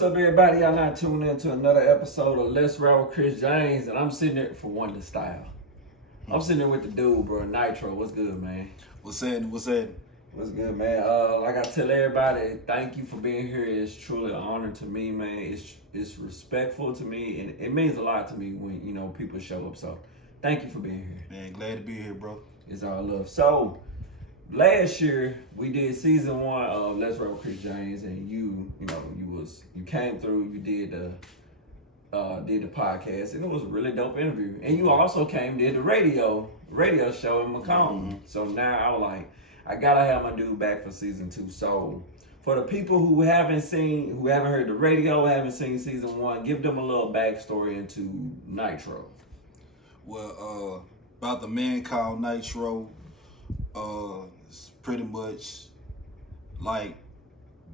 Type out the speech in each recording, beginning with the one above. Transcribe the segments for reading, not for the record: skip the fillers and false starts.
What's up, everybody? Y'all not tuning in to another episode of Let's Rap with Kris Jamez, and I'm sitting there for Wonder Style. I'm sitting there with the dude, bro. Knightro. What's good, man? What's that? What's good, man? Like I tell everybody, thank you for being here. It's truly an honor to me, man. It's respectful to me, and it means a lot to me when people show up. So, thank you for being here. Man, glad to be here, bro. It's all love. So, last year we did season 1 of Let's Rap with Kris Jamez, and you came through. You did the podcast, and it was a really dope interview. And you also did the radio show in Macomb. Mm-hmm. So now I was like, I gotta have my dude back for season 2. So for the people who haven't heard the radio, haven't seen season 1, give them a little backstory into Knightro. Well, about the man called Knightro, it's pretty much like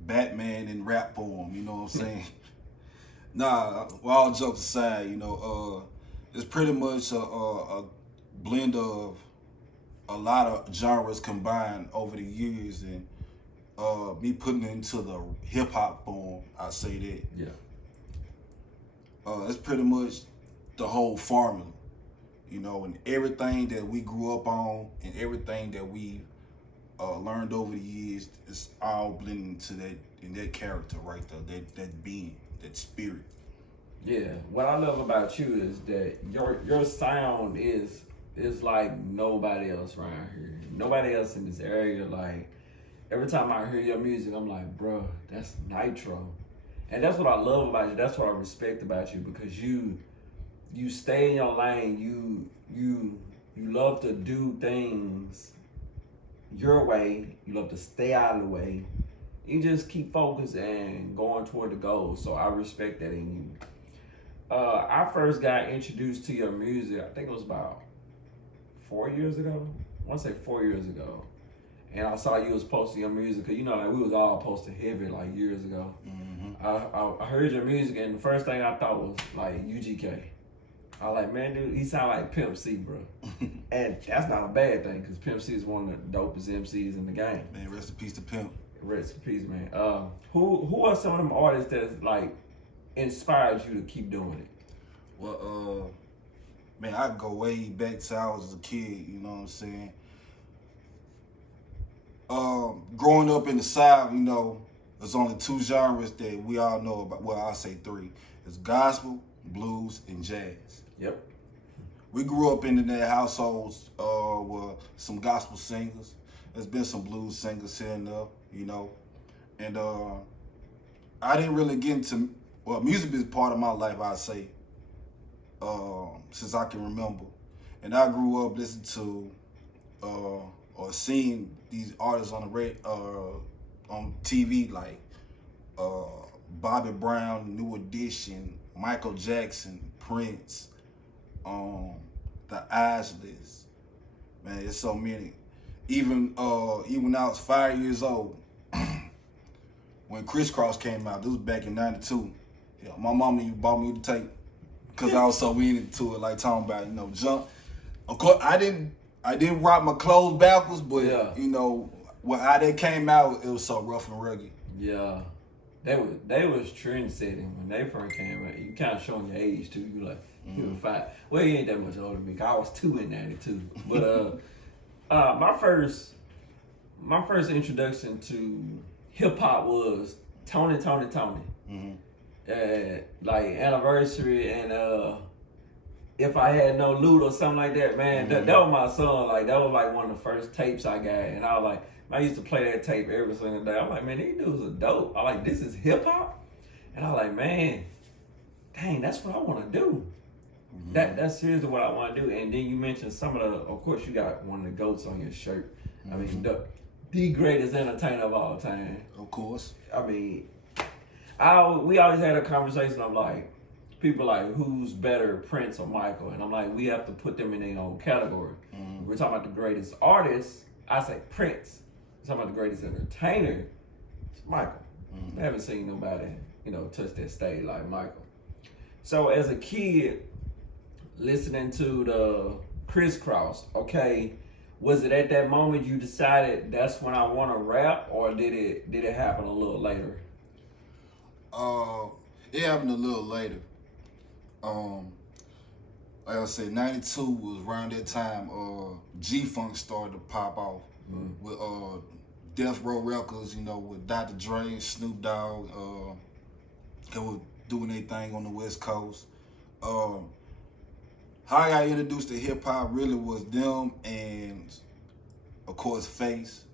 Batman in rap form, you know what I'm saying? Nah, well, all jokes aside, it's pretty much a blend of a lot of genres combined over the years, and me putting it into the hip hop form, I say that. Yeah. It's pretty much the whole formula, and everything that we grew up on and everything that we learned over the years is all blending into that character right there, that being, that spirit. Yeah, what I love about you is that your sound is like nobody else around here. Nobody else in this area. Like, every time I hear your music, I'm like, bro, that's Knightro. And that's what I love about you. That's what I respect about you, because you stay in your lane. You love to do things your way. You love to stay out of the way. You just keep focused and going toward the goal. So I respect that in you. I first got introduced to your music, I think it was about 4 years ago. I want to say 4 years ago. And I saw you was posting your music, because like we was all posting heavy like years ago. Mm-hmm. I heard your music, and the first thing I thought was like UGK. I was like, man, dude, he sound like Pimp C, bro. And that's not a bad thing, because Pimp C is one of the dopest MCs in the game. Man, rest in peace to Pimp. Rest in peace, man. Who are some of them artists that like inspired you to keep doing it? Well, man, I go way back to I was a kid, you know what I'm saying? Growing up in the South, there's only 2 genres that we all know about. Well, I'll say 3. It's gospel, blues, and jazz. Yep. We grew up in that households with some gospel singers. There's been some blues singers here and there, And I didn't really get into, music is part of my life, I'd say, since I can remember. And I grew up listening to or seeing these artists on on TV, like Bobby Brown, New Edition, Michael Jackson, Prince, the Isleys. Man, there's so many. Even when I was 5 years old, when Criss came out, this was back in '92. Yeah, my mama bought me the tape because I was so into it, like talking about jump. Of course, I didn't rock my clothes backwards, but yeah. When how they came out, it was so rough and rugged. Yeah, they was trend setting when they first came out. You kind of showing your age too. You like you were 5. Well, you ain't that much older than me. 'Cause I was 2 in '92. But my first introduction to hip hop was Tony. Mm-hmm. Like Anniversary and If I Had No Loot or something like that, man. Mm-hmm. That was my song. Like, that was like one of the first tapes I got, and I was like, I used to play that tape every single day. I'm like, man, these dudes are dope. I like, this is hip hop, and I was like, man, dang, that's what I want to do. Mm-hmm. That's seriously what I want to do. And then you mentioned some of course, you got one of the GOATs on your shirt. Mm-hmm. I mean, the greatest entertainer of all time. Of course. I mean, we always had a conversation of like, people like, who's better, Prince or Michael? And I'm like, we have to put them in their own category. Mm-hmm. We're talking about the greatest artist, I say Prince. We're talking about the greatest entertainer, it's Michael. Mm-hmm. I haven't seen nobody, touch that stage like Michael. So as a kid, listening to the Kris, okay, was it at that moment you decided that's when I want to rap, or did it happen a little later? It happened a little later. Like I said, 92 was around that time. G-Funk started to pop off with Death Row Records. You know, with Dr. Dre, Snoop Dogg. They were doing their thing on the West Coast. How I got introduced to hip hop really was them and, of course, Face,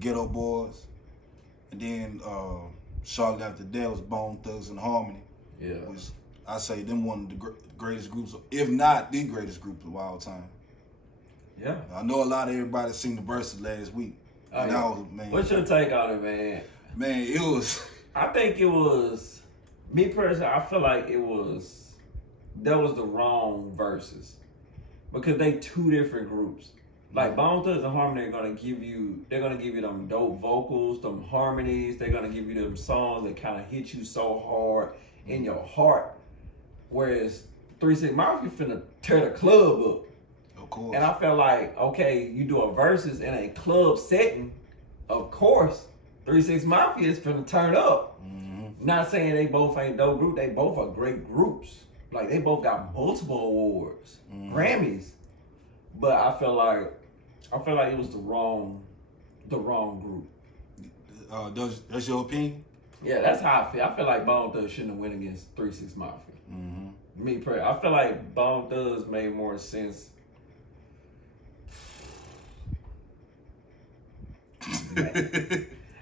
Ghetto Boys, and then shortly after that was Bone Thugs and Harmony. Yeah. Which I say them one of the greatest groups, if not the greatest group of all time. Yeah. I know a lot of everybody seen the verses last week. Oh, yeah. Man, what's your take on it, man? Man, it was. I think it was, me personally, I feel like that was the wrong verses. Because they two different groups. Like Bone Thugs and Harmony they're gonna give you them dope vocals, them harmonies, they're gonna give you them songs that kinda hit you so hard in your heart. Whereas 3 6 Mafia finna tear the club up. Of course. And I felt like, okay, you do a versus in a club setting, of course, 3 6 Mafia is finna turn up. Mm-hmm. Not saying they both ain't dope group, they both are great groups. Like they both got multiple awards, Grammys. But I feel like it was the wrong group. That's your opinion? Yeah, that's how I feel. I feel like Bone Thugs shouldn't have went against 3 6 Mafia. Mm-hmm. Me personally, I feel like Bone Thugs made more sense.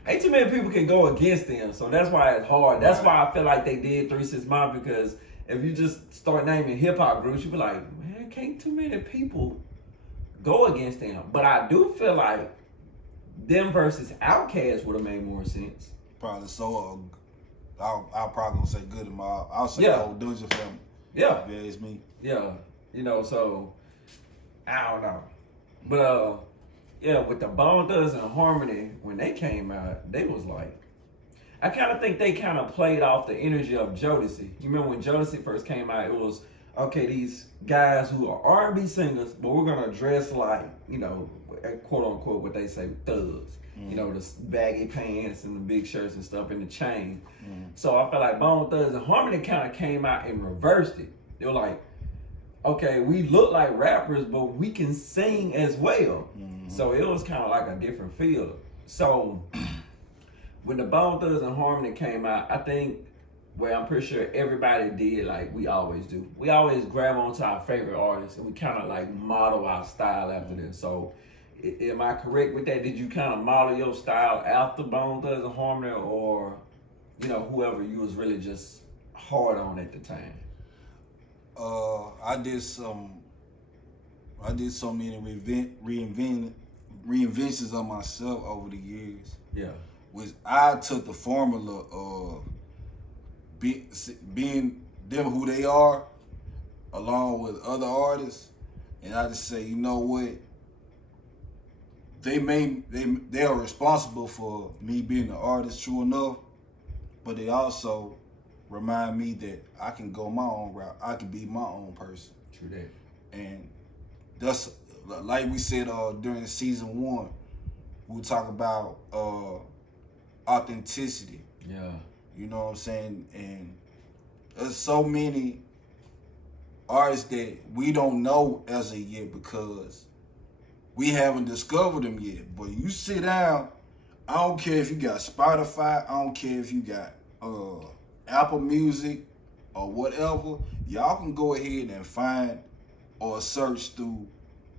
Ain't too many people can go against them, so that's why it's hard. That's why I feel like they did 3 6 Mafia, because if you just start naming hip hop groups, you be like, man, can't too many people go against them. But I do feel like them versus Outkast would have made more sense. Probably so. I'll probably gonna say Good and Mob. I'll say Old Dungeon Family. Yeah. Yeah, it's me. Yeah. You know, so I don't know. But yeah, with the Bone Thugs and Harmony, when they came out, they was like, I kind of think they kind of played off the energy of Jodeci. You remember when Jodeci first came out, it was, okay, these guys who are R&B singers, but we're going to dress like, you know, quote unquote, what they say, thugs. You know, the baggy pants and the big shirts and stuff and the chain. So I felt like Bone Thugs and Harmony kind of came out and reversed it. They were like, okay, we look like rappers, but we can sing as well. So it was kind of like a different feel. So when the Bone Thugs and Harmony came out, I think, well, I'm pretty sure everybody did like we always do. We always grab onto our favorite artists and we kind of like model our style after them. So am I correct with that? Did you kind of model your style after Bone Thugs and Harmony, or, you know, whoever you was really just hard on at the time? I did so many reinventions of myself over the years. Yeah. Which I took the formula of being them who they are, along with other artists, and I just say, you know what? They are responsible for me being an artist, true enough, but they also remind me that I can go my own route. I can be my own person. True that. And that's like we said during season 1. We talk about authenticity. Yeah. You know what I'm saying? And there's so many artists that we don't know as of yet because we haven't discovered them yet. But you sit down, I don't care if you got Spotify, I don't care if you got Apple Music or whatever, y'all can go ahead and find or search through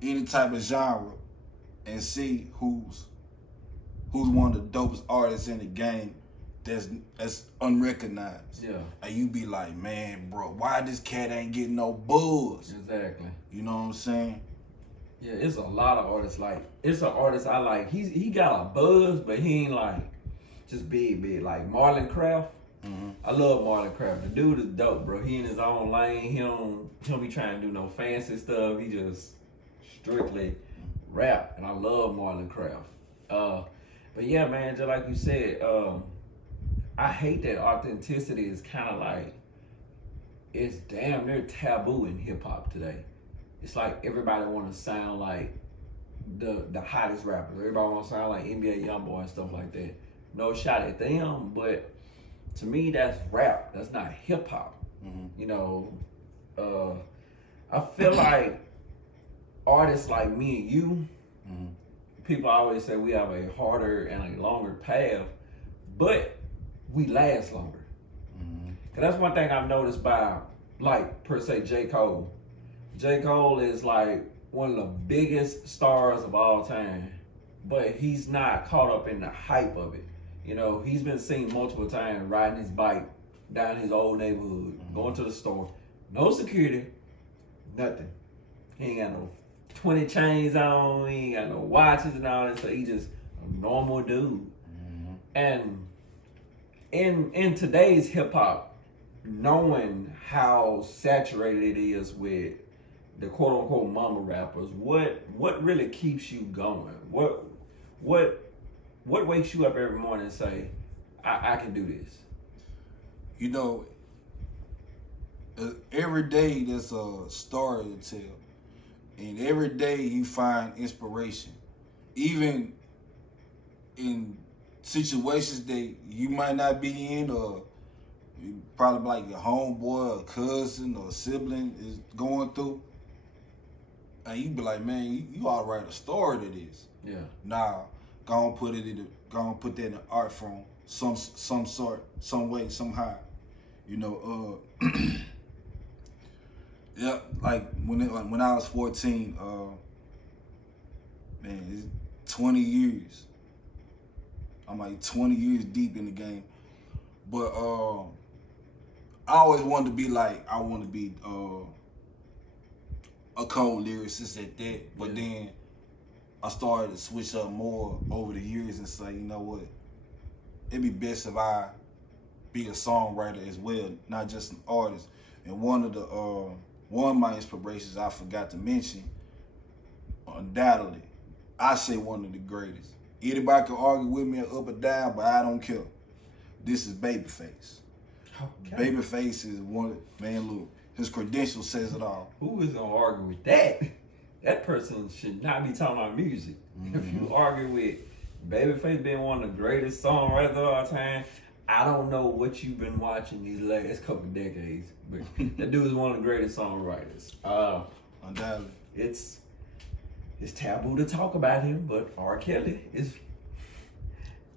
any type of genre and see who's one of the dopest artists in the game that's unrecognized. Yeah. And you be like, man, bro, why this cat ain't getting no buzz? Exactly. You know what I'm saying? Yeah, it's a lot of artists. Like, it's an artist I like. He got a buzz, but he ain't like just big. Like Marlon Craft. I love Marlon Craft. The dude is dope, bro. He in his own lane. He don't be trying to do no fancy stuff. He just strictly rap, and I love Marlon Craft. But yeah, man, just like you said, I hate that authenticity is kind of like, it's damn near taboo in hip hop today. It's like everybody want to sound like the hottest rappers. Everybody want to sound like NBA YoungBoy and stuff like that. No shot at them, but to me, that's rap. That's not hip hop. Mm-hmm. You know, I feel like artists like me and you, Mm-hmm. people always say we have a harder and a longer path, but we last longer. Mm-hmm. Cause that's one thing I've noticed by, like, per se, J. Cole. J. Cole is like one of the biggest stars of all time, but he's not caught up in the hype of it. You know, he's been seen multiple times riding his bike down his old neighborhood, going to the store. No security, nothing. He ain't got no 20 chains on, he ain't got no watches and all that, so he just a normal dude. Mm-hmm. And in today's hip hop, knowing how saturated it is with the quote unquote mama rappers, what really keeps you going? What wakes you up every morning and say, I can do this? You know, every day there's a story to tell, and every day you find inspiration, even in situations that you might not be in, or probably like your homeboy or cousin or sibling is going through, and you be like, man, you ought to write a story to this. Yeah. Now, go and put that in an art form, some sort, some way, somehow. You know, yeah, like when I was 14, man, it's 20 years. I'm like 20 years deep in the game, but I always wanted to be like, I want to be a cold lyricist at that, but then I started to switch up more over the years and say, you know what, it'd be best if I be a songwriter as well, not just an artist. And one of my inspirations I forgot to mention, undoubtedly, I say one of the greatest. Anybody can argue with me up or down, but I don't care. This is Babyface. Okay. Babyface is one, man, look, his credentials says it all. Who is gonna argue with that? That person should not be talking about music. Mm-hmm. If you argue with Babyface being one of the greatest songwriters of all time, I don't know what you've been watching these last couple of decades, but that dude is one of the greatest songwriters. Undoubtedly. It's taboo to talk about him, but R. Kelly is,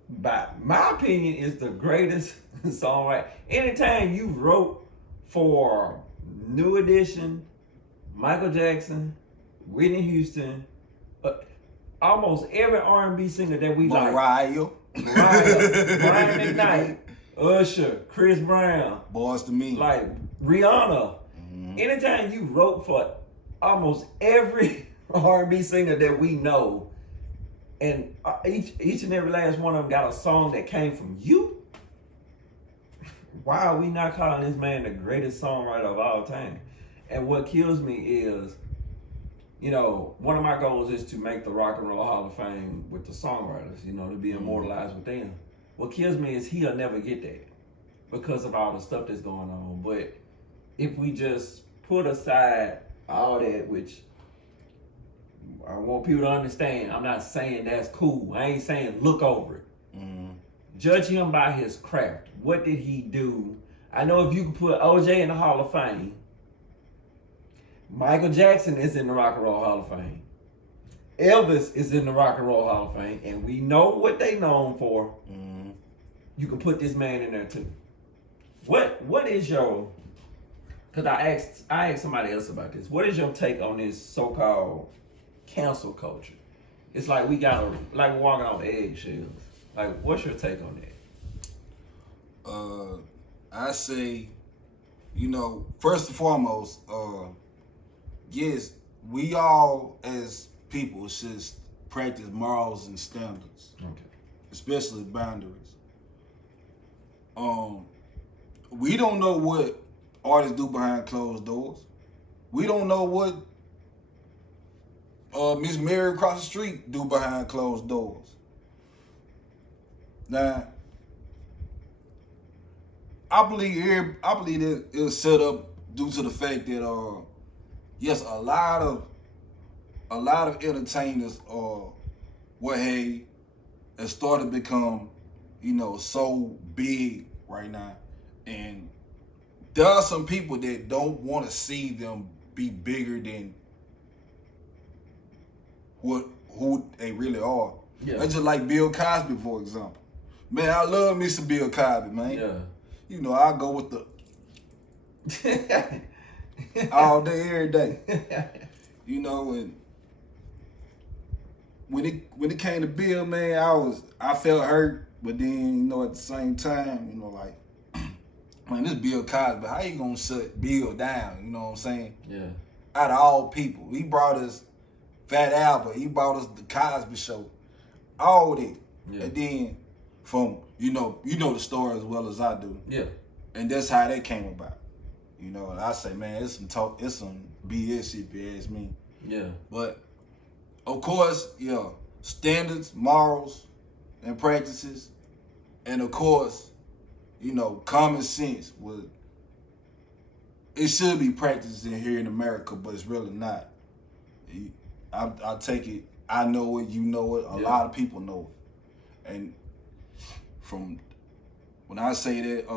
by my opinion, is the greatest songwriter. Anytime you wrote for New Edition, Michael Jackson, Whitney Houston, almost every R&B singer that we Mariah, Brian McKnight, Usher, Chris Brown, Boys to Me, like Rihanna. Mm-hmm. Anytime you wrote for almost every R&B singer that we know, and each and every last one of them got a song that came from you, why are we not calling this man the greatest songwriter of all time? And what kills me is, you know, one of my goals is to make the Rock and Roll Hall of Fame with the songwriters, you know, to be immortalized with them. What kills me is he'll never get that because of all the stuff that's going on. But if we just put aside all that, which I want people to understand, I'm not saying that's cool. I ain't saying look over it. Mm-hmm. Judge him by his craft. What did he do? I know if you could put OJ in the Hall of Fame, Michael Jackson is in the Rock and Roll Hall of Fame, Elvis is in the Rock and Roll Hall of Fame, and we know what they known for. Mm-hmm. You can put this man in there too. What is your, because I asked somebody else about this, what is your take on this so-called cancel culture? It's like we're walking on eggshells. Like, what's your take on that? I say, you know, first and foremost, yes, we all as people should practice morals and standards, Okay. especially boundaries. We don't know what artists do behind closed doors. We don't know what Miss Mary across the street do behind closed doors. Now, I believe that it was set up due to the fact that yes, a lot of entertainers what have started to become, you know, so big right now, and there are some people that don't want to see them be bigger than who they really are. Yeah. That's just like Bill Cosby, for example. Man, I love me some Bill Cosby, man. Yeah. You know, I go with the all day, every day. You know, and when it came to Bill, man, I felt hurt, but then, you know, at the same time, you know, like, man, this Bill Cosby, how you gonna shut Bill down? You know what I'm saying? Yeah. Out of all people, he brought us Fat Albert, he brought us the Cosby Show, all that, Yeah. and then from you know the story as well as I do. Yeah. And that's how that came about. You know, and I say, man, it's some BS if you ask me. Yeah. But of course, yeah, standards, morals, and practices, and of course, you know, common sense would. It should be practiced in here in America, but it's really not. I take it. I know it. You know it. A lot of people know it. And from when I say that,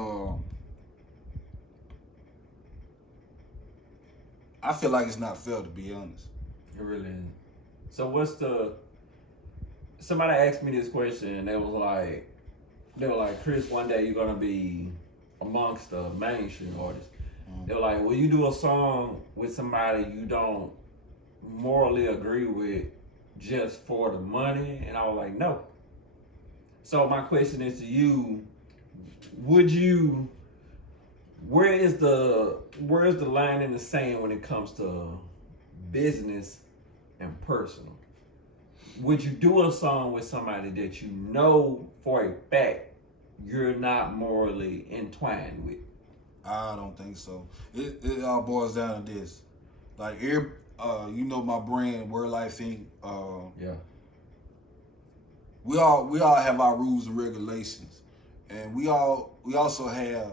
I feel like it's not fair, to be honest. It really isn't. So somebody asked me this question and they were like, Kris, one day you're gonna be amongst the mainstream artists. They were like, will you do a song with somebody you don't morally agree with just for the money? And I was like, no. So my question is to you, where is the line in the sand when it comes to business and personal? Would you do a song with somebody that you know for a fact you're not morally entwined with? I don't think so. It all boils down to this. Like, you know my brand, Word Life Inc. Yeah. We all have our rules and regulations, and we also have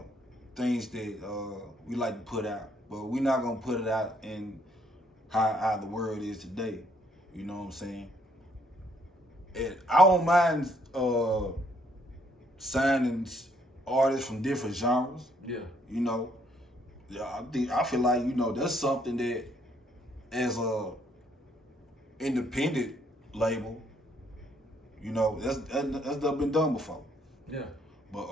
things that we like to put out, but we're not gonna put it out in how the world is today. You know what I'm saying? And I don't mind signing artists from different genres. Yeah. You know, I feel like, you know, that's something that as a independent label, you know, that's never been done before. Yeah. But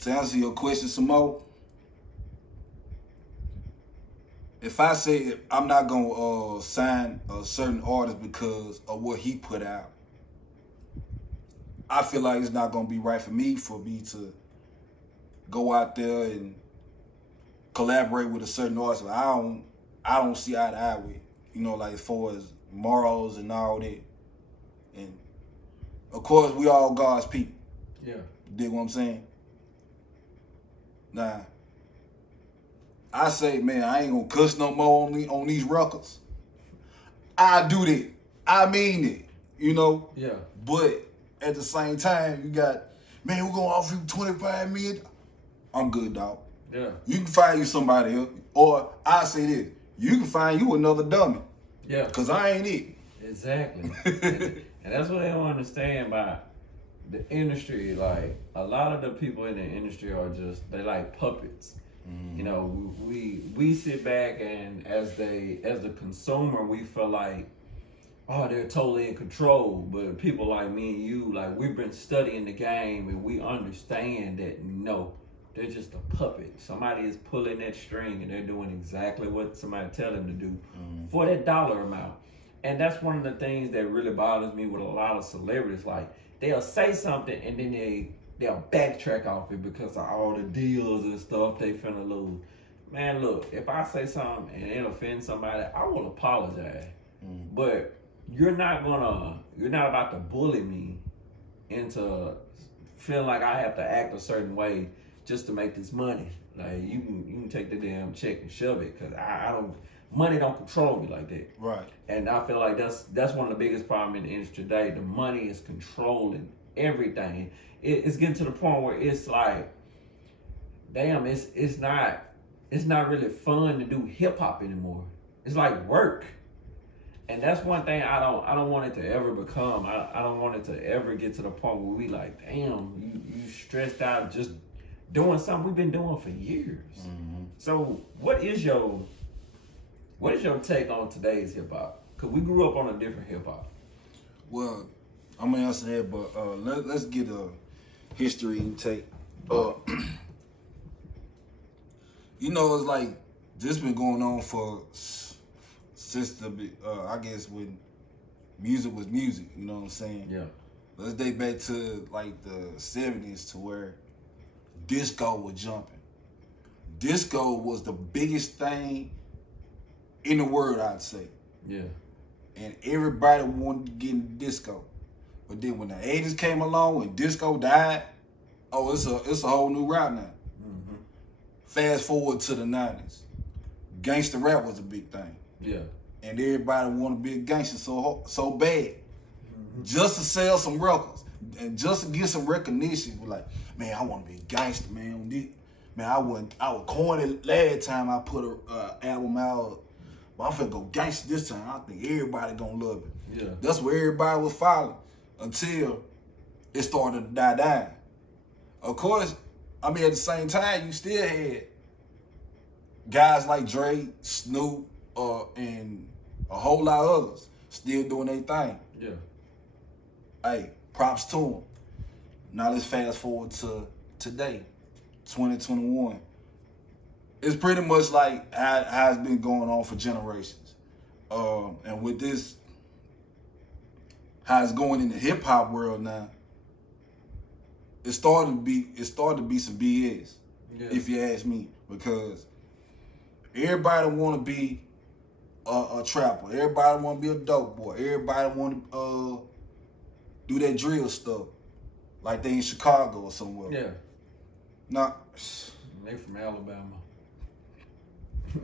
to answer your question some more, if I say I'm not gonna sign a certain artist because of what he put out, I feel like it's not gonna be right for me to go out there and collaborate with a certain artist. I don't see eye to eye with, you know, like as far as morals and all that. And of course, we all God's people. Yeah. Dig what I'm saying? Nah, I say, man, I ain't gonna cuss no more on these records. I do that. I mean it, you know? Yeah. But at the same time, you got, man, we're gonna offer you $25 million. I'm good, dog. Yeah. You can find you somebody else. Or I say this, you can find you another dummy. Yeah. Cause I ain't it. Exactly. and that's what they don't understand about the industry. Like, a lot of the people in the industry are just, they like puppets. You know, we sit back and as the consumer, we feel like, oh, they're totally in control. But people like me and you, like, we've been studying the game and we understand that no, they're just a puppet. Somebody is pulling that string and they're doing exactly what somebody tell them to do for that dollar amount. And that's one of the things that really bothers me with a lot of celebrities. Like, they'll say something and then they'll backtrack off it because of all the deals and stuff they finna lose. Man, look, if I say something and it offends somebody, I will apologize. But you're not about to bully me into feeling like I have to act a certain way just to make this money. Like, you can take the damn check and shove it, because money don't control me like that. Right. And I feel like that's one of the biggest problems in the industry today. The money is controlling everything. It's getting to the point where it's like, damn, it's not really fun to do hip hop anymore. It's like work. And that's one thing I don't want it to ever become. I don't want it to ever get to the point where we like, damn, you stressed out just doing something we've been doing for years. Mm-hmm. So what is your take on today's hip hop? Cause we grew up on a different hip hop. Well, I'm gonna answer that, but let's get a history and take. You know, it's like this been going on for since the I guess when music was music. You know what I'm saying? Yeah. Let's date back to like the 70s to where disco was jumping. Disco was the biggest thing in the world, I'd say. Yeah. And everybody wanted to get into disco. But then when the 80s came along and disco died, oh, it's a whole new route now. Mm-hmm. Fast forward to the 90s. Gangsta rap was a big thing. Yeah. And everybody wanted to be a gangster so bad. Mm-hmm. Just to sell some records. And just to get some recognition. We're like, man, I want to be a gangster, man. Man, I was corny last time I put a album out. But I'm finna go gangster this time. I think everybody gonna love it. Yeah. That's where everybody was following until it started to die down. Of course, I mean, at the same time, you still had guys like Dre, Snoop, and a whole lot of others still doing their thing. Yeah. Hey, props to them. Now let's fast forward to today, 2021. It's pretty much like how it's been going on for generations. And with this, how it's going in the hip hop world now, it started to be some BS, if you ask me, because everybody want to be a trapper, everybody want to be a dope boy, everybody want to do that drill stuff, like they in Chicago or somewhere. Yeah. Nah, They from Alabama.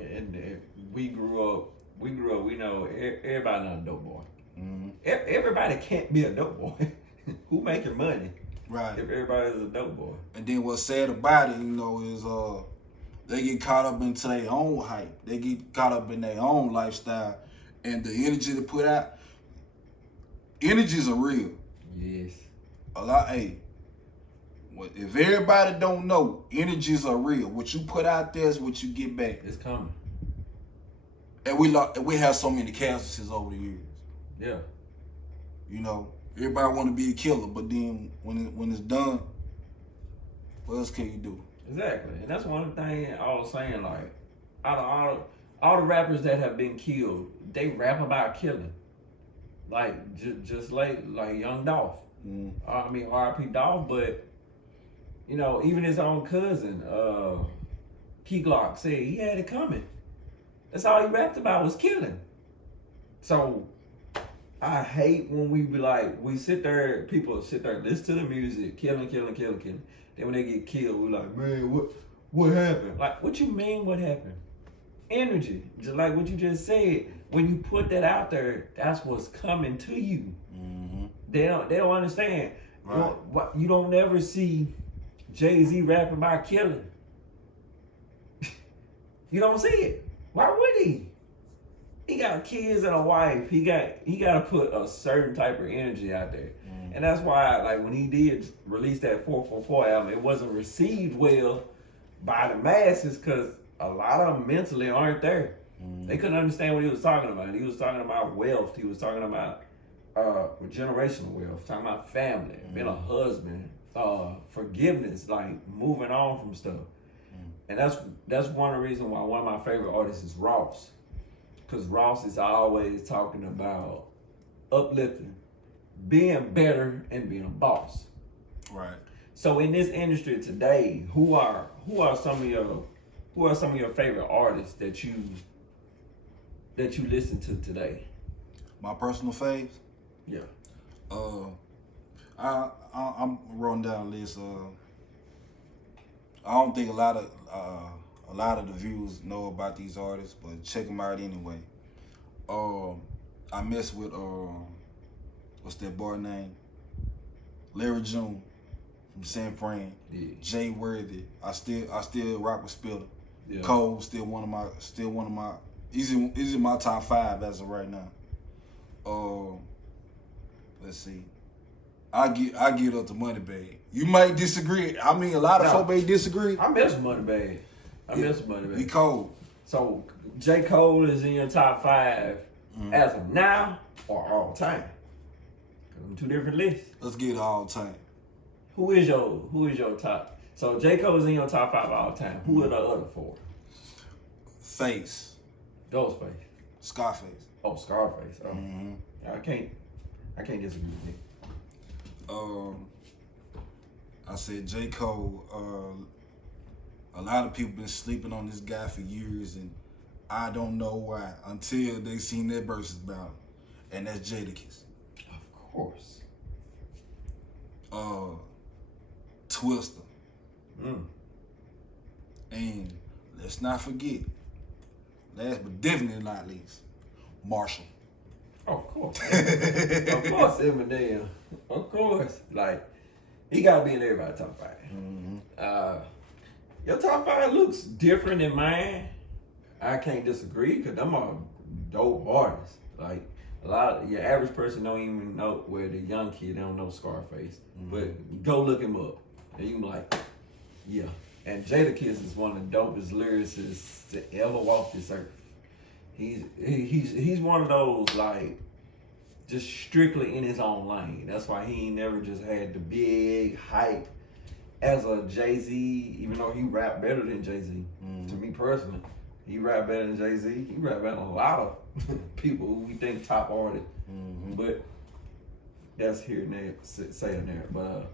And we grew up, we know everybody not a dope boy. mm-hmm. Everybody can't be a dope boy. Who making money Right. if everybody's a dope boy? And then what's sad about it, you know, is they get caught up into their own hype. They get caught up in their own lifestyle, and the energy they put out. Energies are real. Yes. A lot. Hey, if everybody don't know, energies are real. What you put out there is what you get back. It's coming. And we have so many casualties over the years. Yeah. You know, everybody want to be a killer, but then when it's done, what else can you do? Exactly. And that's one thing I was saying, like, out of all the rappers that have been killed, they rap about killing. Like, just like Young Dolph. Mm. I mean, R.I.P. Dolph, but, you know, even his own cousin, Key Glock, said he had it coming. That's all he rapped about was killing. So, I hate when we be like, people sit there, listen to the music, killing. Then when they get killed, we like, man, what happened? Like, what you mean what happened? Energy. Just like what you just said. When you put that out there, that's what's coming to you. Mm-hmm. They don't understand. Right. You don't never see Jay-Z rapping about killing. You don't see it. Why would he? He got kids and a wife. He got to put a certain type of energy out there. And that's why, like, when he did release that 444 album, it wasn't received well by the masses because a lot of them mentally aren't there. They couldn't understand what he was talking about. He was talking about wealth. He was talking about generational wealth, talking about family, being a husband, forgiveness, like moving on from stuff. And that's one of the reasons why one of my favorite artists is Ross. Because Ross is always talking about uplifting, being better, and being a boss. Right. So in this industry today, who are some of your favorite artists that you listen to today? My personal faves. Yeah. I'm rolling down a list. I don't think a lot of the viewers know about these artists, but check them out anyway. I mess with what's that boy name? Larry June from San Fran. Yeah. Jay Worthy. I still rock with Spitter. Yeah. Cole still one of my. He's in my top 5 as of right now. let's see. I get up to Moneybagg. You might disagree. I mean, a lot of folk may disagree. I miss Moneybagg. I miss Moneybagg. He cold. So J. Cole is in your top 5 as of now or all time? Two different lists. Let's get all time. Who is your top? So J. Cole is in your top 5 all time. Who are the other 4? Face. Ghostface. Scarface. Oh, Scarface. Oh. I can't disagree with it. I said J. Cole. A lot of people been sleeping on this guy for years, and I don't know why until they seen that versus battle, and that's Jadakiss. Of course. Twister. And let's not forget, last but definitely not least, Marshall. Of course. Of course, Eminem. Of course. Like, he got to be in everybody's top 5. Your top 5 looks different than mine. I can't disagree because them are dope artists. Like, a lot of your average person don't even know, where the young kid, they don't know Scarface. But go look him up. And you can be like, yeah. And Jadakiss is one of the dopest lyricists to ever walk this earth. He's one of those, like, just strictly in his own lane. That's why he ain't never just had the big hype as a Jay-Z, even though he rap better than Jay-Z. To me personally, he rap better than Jay-Z. He rap better than a lot of people who we think top artists. But that's here and there, saying there. But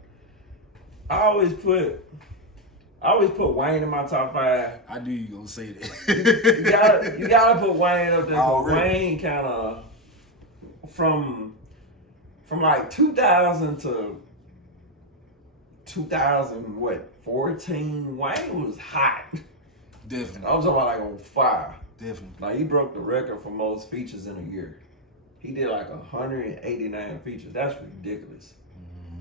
I always put Wayne in my top 5. I knew you gonna say that. you gotta put Wayne up there. Already. Wayne kind of from like 2000 to 2014. Wayne was hot. Definitely. I was talking about like on fire. Definitely. Like, he broke the record for most features in a year. He did like 189 features. That's ridiculous.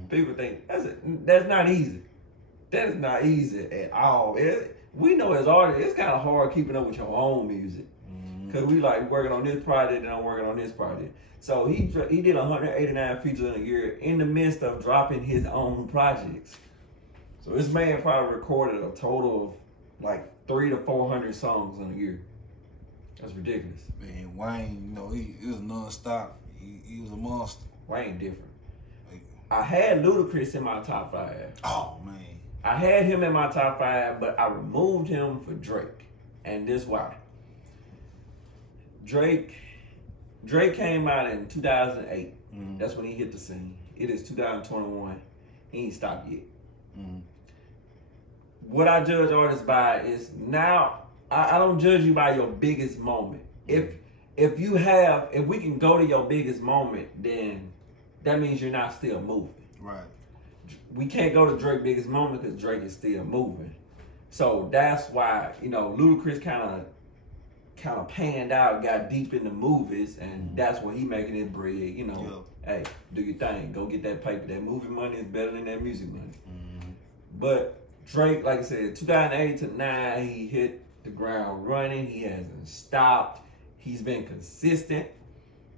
People think that's not easy. That is not easy at all. We know as artists, it's kind of hard keeping up with your own music. Because we like working on this project and I'm working on this project. So he did 189 features in a year in the midst of dropping his own projects. So this man probably recorded a total of like 300 to 400 songs in a year. That's ridiculous. Man, Wayne, you know, he was nonstop. He was a monster. Wayne different. I had Ludacris in my top 5. Oh, man. I had him in my top 5, but I removed him for Drake. And this why. Drake came out in 2008. That's when he hit the scene. It is 2021. He ain't stopped yet. What I judge artists by is now, I don't judge you by your biggest moment. If we can go to your biggest moment, then that means you're not still moving. Right. We can't go to Drake's biggest moment because Drake is still moving. So that's why, Ludacris kind of panned out, got deep in the movies, and that's when he making his bread. Hey, do your thing. Go get that paper. That movie money is better than that music money. But Drake, like I said, 2008 to 9, he hit the ground running. He hasn't stopped. He's been consistent.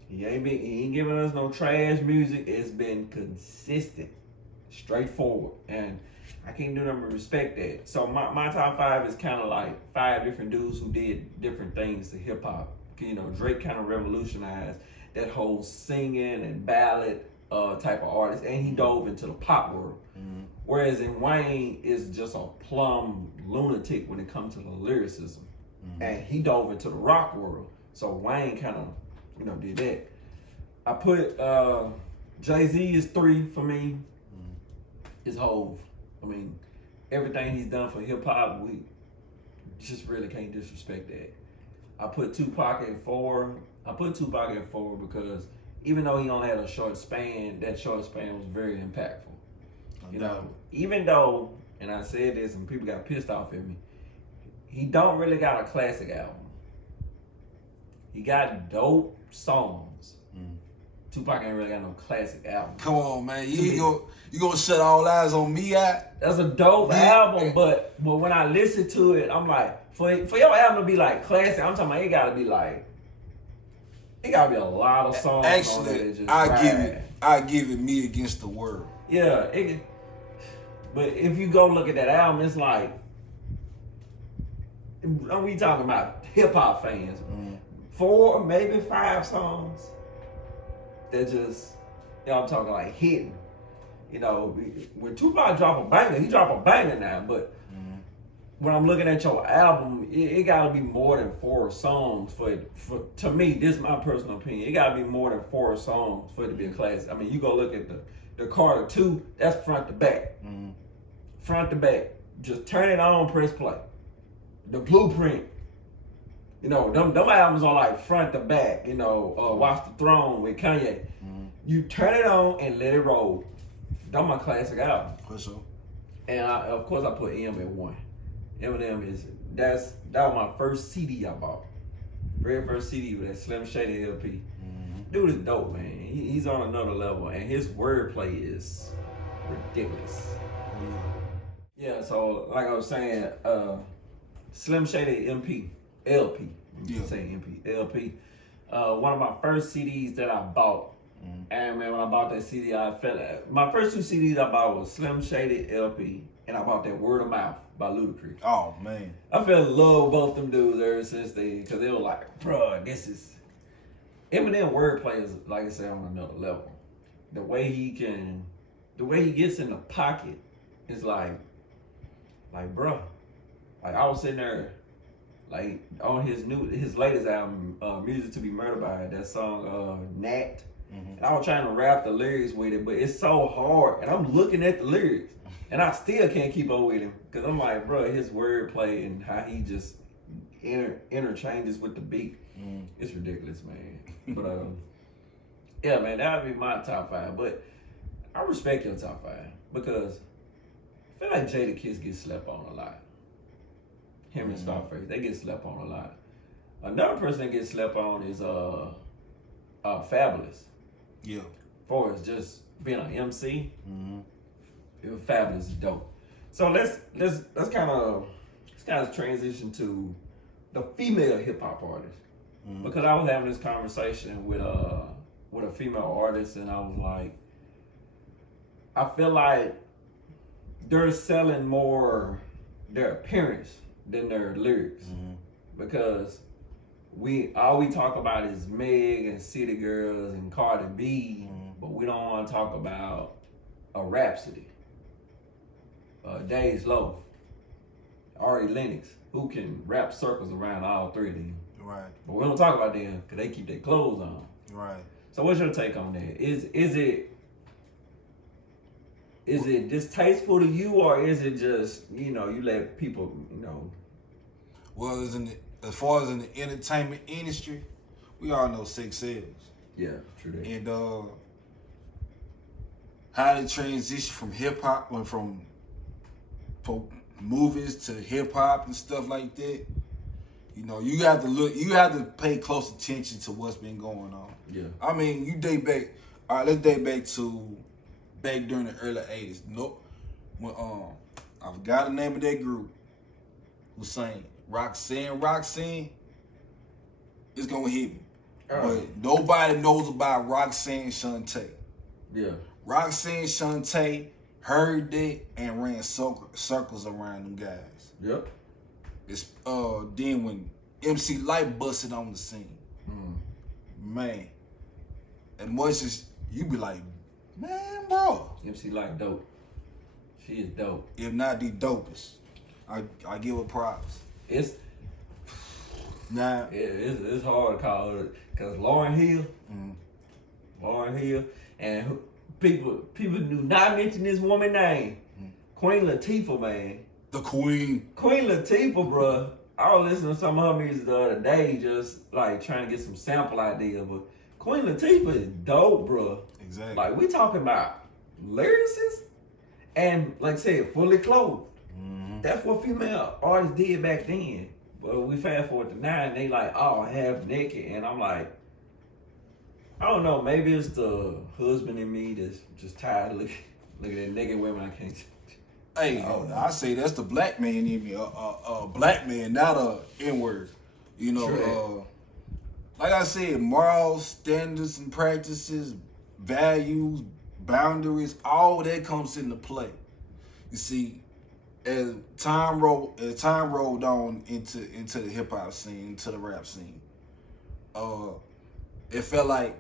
He ain't giving us no trash music. It's been consistent, straightforward, and I can't do nothing but respect that. So my top 5 is kind of like 5 different dudes who did different things to hip hop. Drake kind of revolutionized that whole singing and ballad type of artist, and he dove into the pop world. Whereas in Wayne is just a plumb lunatic when it comes to the lyricism, and he dove into the rock world. So Wayne kind of did that. I put Jay-Z is 3 for me. Is Hov. I mean, everything he's done for hip hop, we just really can't disrespect that. I put Tupac at 4. I put Tupac at 4 because even though he only had a short span, that short span was very impactful. Even though, and I said this and people got pissed off at me, he don't really got a classic album. He got dope songs. Tupac ain't really got no classic album. Come on, man. You gonna shut all eyes on me out? That's a dope album, but when I listen to it, I'm like, for your album to be like classic, I'm talking about it gotta be like it gotta be a lot of songs. Actually, on I give it Me Against the World. Yeah, but if you go look at that album, it's like, we talking about hip hop fans. 4, maybe 5 songs that just, I'm talking like hitting. When Tupac drop a banger, he drop a banger now, but when I'm looking at your album, it gotta be more than 4 songs for to me, this is my personal opinion, it gotta be more than 4 songs for it to be a classic. I mean, you go look at the Carter 2, that's front to back. Front to back. Just turn it on, press play. The Blueprint. Them albums are like front to back, Watch the Throne with Kanye. You turn it on and let it roll. That's my classic album. For sure. And of course I put M at 1. Eminem that was my first CD I bought. Very first CD with that Slim Shady LP. Dude is dope, man. He's on another level, and his wordplay is ridiculous. Yeah, so like I was saying, Slim Shady LP. Yeah. Saying MP, LP. One of my first CDs that I bought. And man, when I bought that CD, I felt my first 2 CDs I bought was Slim Shady LP, and I bought that Word of Mouth by Ludacris. Oh man, I fell in love with both them dudes ever since then, because they were like, bruh, this is Eminem wordplay is, like I said, on another level. The way he gets in the pocket is like bruh. Like I was sitting there, like on his latest album, Music to Be Murdered By, that song Nat. And I was trying to rap the lyrics with it, but it's so hard. And I'm looking at the lyrics, and I still can't keep up with him, because I'm like, bro, his wordplay and how he just interchanges with the beat, it's ridiculous, man. But yeah, man, that would be my top 5. But I respect your top 5, because I feel like Jadakiss gets slept on a lot. Him and Scarface, they get slept on a lot. Another person that gets slept on is Fabulous. Yeah. For us just being an MC, it was Fabulous is dope. So let's kind of transition to the female hip hop artist, because I was having this conversation with a female artist, and I was like, I feel like they're selling more their appearance than their lyrics, because all we talk about is Meg and City Girls and Cardi B, but we don't want to talk about a Rhapsody, Days Loaf, Ari Lennox, who can rap circles around all 3 of them. Right. But we don't talk about them because they keep their clothes on. Right. So what's your take on that? Is it distasteful to you, or is it just, you let people, Well, as far as in the entertainment industry, we all know sex sells. Yeah, true that. And how they transition from hip hop, from movies to hip hop and stuff like that. You have to pay close attention to what's been going on. Yeah. I mean, you date back. All right, let's date back during the early '80s. Nope. When I forgot the name of that group who sang Roxanne, it's gonna hit me. But nobody knows about Roxanne Shante. Yeah. Roxanne Shante heard that and ran circles around them guys. Yep. It's then when MC Light busted on the scene, man, as much as you be like, man, bro, MC Light dope. She is dope. If not the dopest, I give her props. It's hard to call her, because Lauryn Hill, and people do not mention this woman's name, Queen Latifah, man. The Queen Latifah, bruh. I was listening to some of her music the other day, just like trying to get some sample ideas, but Queen Latifah is dope, bruh. Exactly. Like, we talking about lyricists, and like I said, fully clothed. That's what female artists did back then. Well, we fast forward to now, and they like, oh, half naked, and I'm like, I don't know, maybe it's the husband in me that's just tired of looking at naked women. I can't. Hey, I say that's the black man in me, a black man, not a N-word. Like like I said, morals, standards, and practices, values, boundaries, all that comes into play. You see, as time rolled on into the hip hop scene, into the rap scene, it felt like,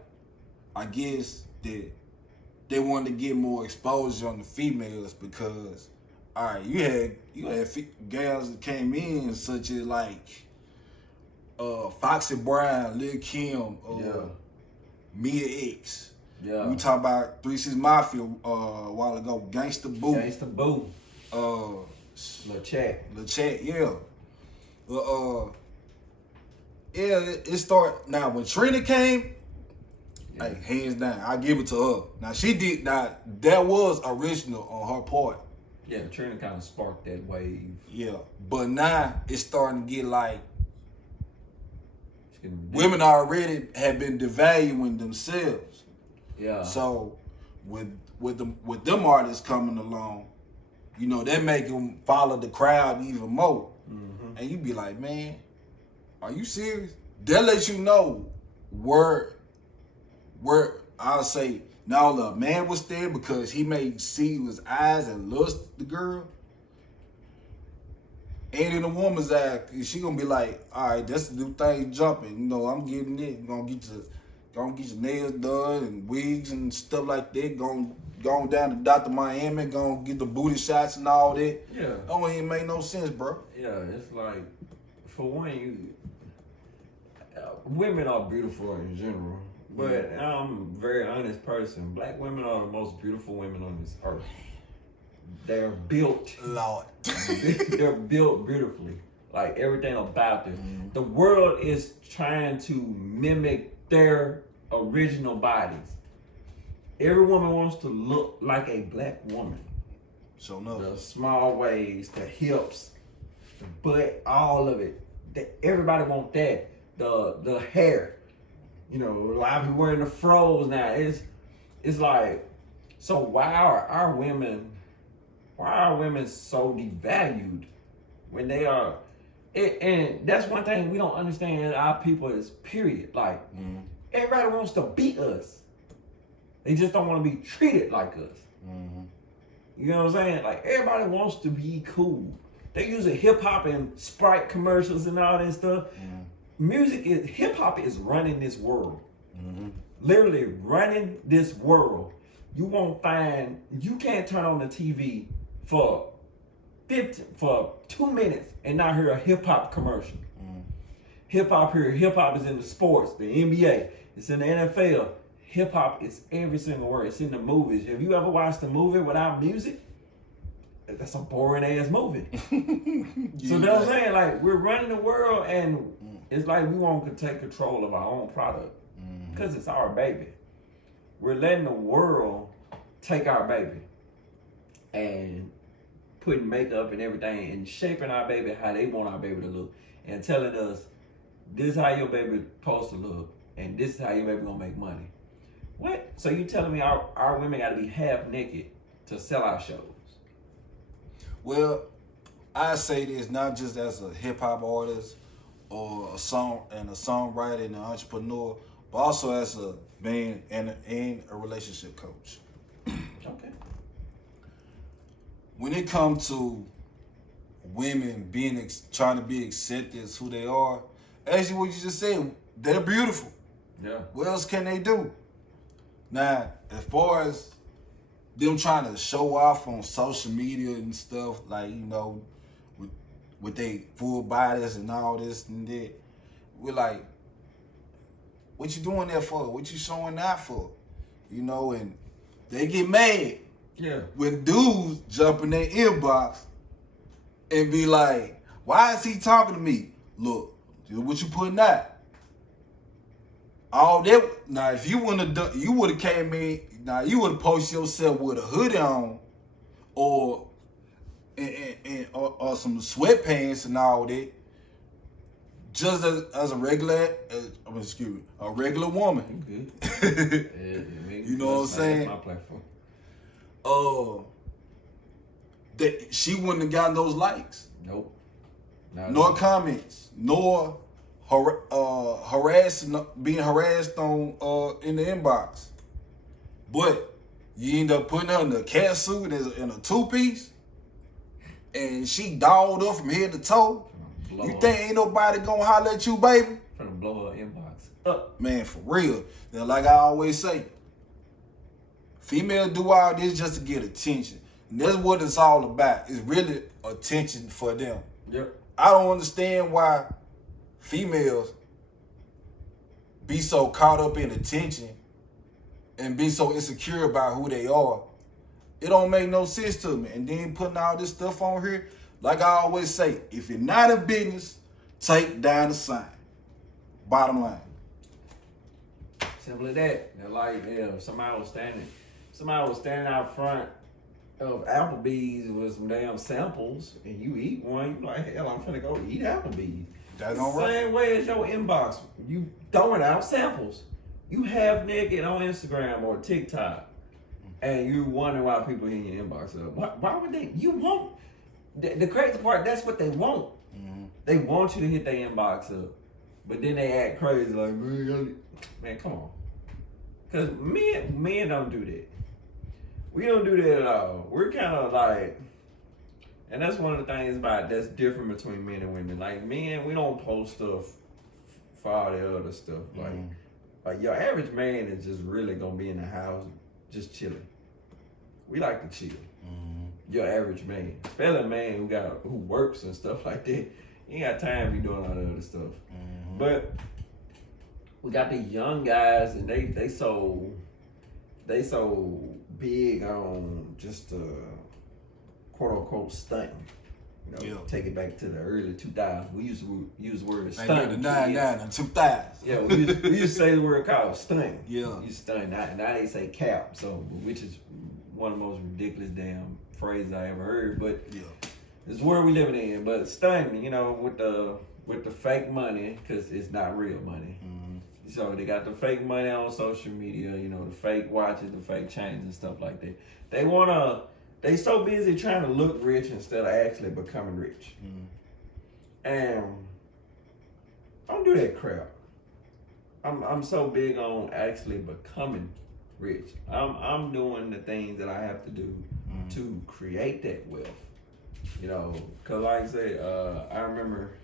I guess, that they wanted to get more exposure on the females because, all right, you had gals that came in such as like Foxy Brown, Lil Kim, Mia X. Yeah. We talk about 3 6 Mafia a while ago, Gangsta Boo. Gangsta Boo. Lil Chat, yeah. It started. Now, when Trina came, like, hands down, I give it to her. Now, she did not, that was original on her part. Yeah, Trina kind of sparked that wave. Yeah, but now it's starting to get like, women already have been devaluing themselves. Yeah. So, with them artists coming along, you know, they make them follow the crowd even more. Mm-hmm. And you be like, man, are you serious? They'll let you know where I'll say, now the man was there because he may see with his eyes and lust the girl. And in a woman's eye, she gonna be like, all right, that's the new thing jumping. You know, I'm getting it. You're gonna get your nails done and wigs and stuff like that. Going down to Dr. Miami, gonna get the booty shots and all that. Yeah. That don't even make no sense, bro. Yeah, it's like, for one, women are beautiful in general. But I'm a very honest person. Black women are the most beautiful women on this earth. They're built. Lord. They're built beautifully. Like, everything about them. Mm-hmm. The world is trying to mimic their original bodies. Every woman wants to look like a black woman. So no. The small waist, the hips, the butt, all of it. Everybody want that. The hair. You know, a lot of people wearing the fros now. It's like, so why are our women so devalued when they are? And that's one thing we don't understand. Our people is period. Like, everybody wants to beat us. They just don't want to be treated like us. Mm-hmm. You know what I'm saying? Like, everybody wants to be cool. They use hip hop and Sprite commercials and all that stuff. Hip hop is running this world. Mm-hmm. Literally running this world. You can't turn on the TV for 2 minutes and not hear a hip hop commercial. Hip hop here, hip hop is in the sports, the NBA, it's in the NFL. Hip hop is every single word. It's in the movies. Have you ever watched a movie without music? That's a boring ass movie. So that's what I'm saying. Like, we're running the world, and it's like we want to take control of our own product because it's our baby. We're letting the world take our baby and putting makeup and everything and shaping our baby how they want our baby to look and telling us this is how your baby supposed to look and this is how your baby gonna make money. What? So you telling me our women gotta be half naked to sell our shows? Well, I say this not just as a hip hop artist or a songwriter and an entrepreneur, but also as a man and a relationship coach. Okay. When it comes to women trying to be accepted as who they are, actually what you just said, they're beautiful. Yeah. What else can they do? Now, as far as them trying to show off on social media and stuff, like, you know, with their full bodies and all this and that, we're like, what you doing that for? What you showing that for? You know, and they get mad. Yeah. When dudes jump in their inbox and be like, why is he talking to me? Look, what you putting out? All that. Now, if you wouldn't have done, you would have came in. Now, you would have posted yourself with a hoodie on, or some sweatpants and all that, just as a regular, a regular woman. Okay. You know what I'm saying? That's my platform. That she wouldn't have gotten those likes. Nope. Nor comments, nor being harassed on in the inbox, but you end up putting her in a cat suit in a two-piece, and she dolled up from head to toe. You think ain't nobody gonna holler at you, baby? Finna blow her inbox up. Man, for real. Now, like I always say, females do all this just to get attention. And that's what it's all about. It's really attention for them. Yep. I don't understand why females be so caught up in attention and be so insecure about who they are. It don't make no sense to me. And then putting all this stuff on here, like I always say, if you're not in business, take down the sign. Bottom line. Simple as that. They're like, yeah, somebody was standing out front of Applebee's with some damn samples, and you eat one, you like, hell, I'm finna go eat Applebee's. That's all right. Same way as your inbox. You throwing out samples. You half naked on Instagram or TikTok, and you wonder why people in your inbox up. Why would they? You want the crazy part. That's what they want. Mm-hmm. They want you to hit their inbox up, but then they act crazy like, man, come on. Cause men don't do that. We don't do that at all. We're kind of like, and that's one of the things that's different between men and women. Like men, we don't post stuff for all the other stuff. Like your average man is just really gonna be in the house just chilling. We like to chill. Mm-hmm. Your average man, especially a man who works and stuff like that, he ain't got time to be doing all the other stuff. Mm-hmm. But we got these young guys, and they so big on just quote unquote stunting. You know, take it back to the early 2000s. We used to use the word stunt. The 99 and 2000. Yeah, we used to say the word called stunt. Yeah. You stunt. Now they say cap, so which is one of the most ridiculous damn phrases I ever heard. But yeah, it's the world we living in. But stunting, you know, with the fake money, because it's not real money. Mm-hmm. So they got the fake money on social media, you know, the fake watches, the fake chains and stuff like that. They so busy trying to look rich instead of actually becoming rich. Mm-hmm. And don't do that crap. I'm so big on actually becoming rich. I'm doing the things that I have to do to create that wealth. You know, cause like I say, I remember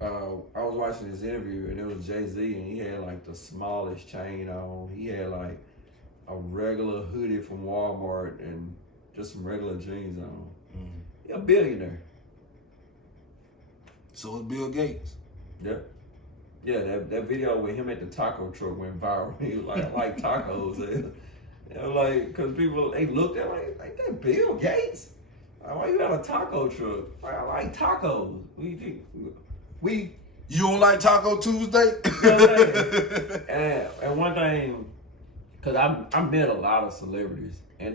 I was watching this interview and it was Jay-Z and he had like the smallest chain on. He had like a regular hoodie from Walmart and just some regular jeans on. Mm-hmm. He a billionaire. So is Bill Gates. Yeah. Yeah, that video with him at the taco truck went viral. He was like, I like tacos. You know, like, cause people, they looked at like that Bill Gates? Like, why you got a taco truck? Like, I like tacos. You don't like Taco Tuesday? And one thing, cause I met a lot of celebrities, and